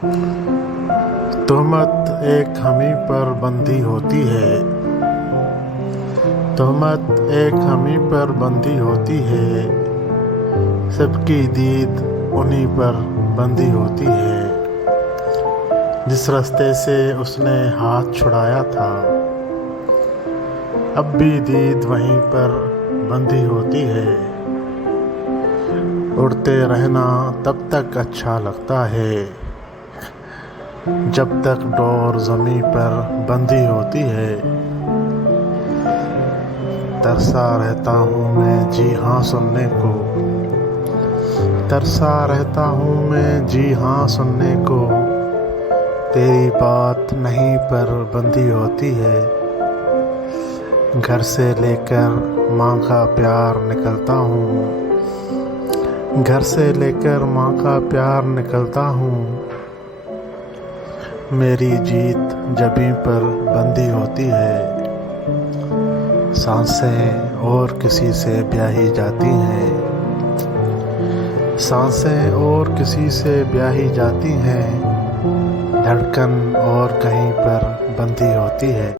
तोहमत एक हमी पर बंधी होती है। तोहमत एक हमी पर बंधी होती है। सबकी दीद उन्हीं पर बंधी होती है। जिस रास्ते से उसने हाथ छुड़ाया था, अब भी दीद वहीं पर बंधी होती है। उड़ते रहना तब तक अच्छा लगता है जब तक डोर ज़मीं पर बंधी होती है। तरसा रहता हूँ मैं जी हाँ सुनने को, तरसा रहता हूँ मैं जी हाँ सुनने को। तेरी बात नहीं पर बंधी होती है। घर से लेकर माँ का प्यार निकलता हूँ, घर से लेकर माँ का प्यार निकलता हूँ। मेरी जीत जबीं पर बंधी होती है। सांसें और किसी से ब्याही जाती हैं, सांसें और किसी से ब्याही जाती हैं। धड़कन और कहीं पर बंधी होती है।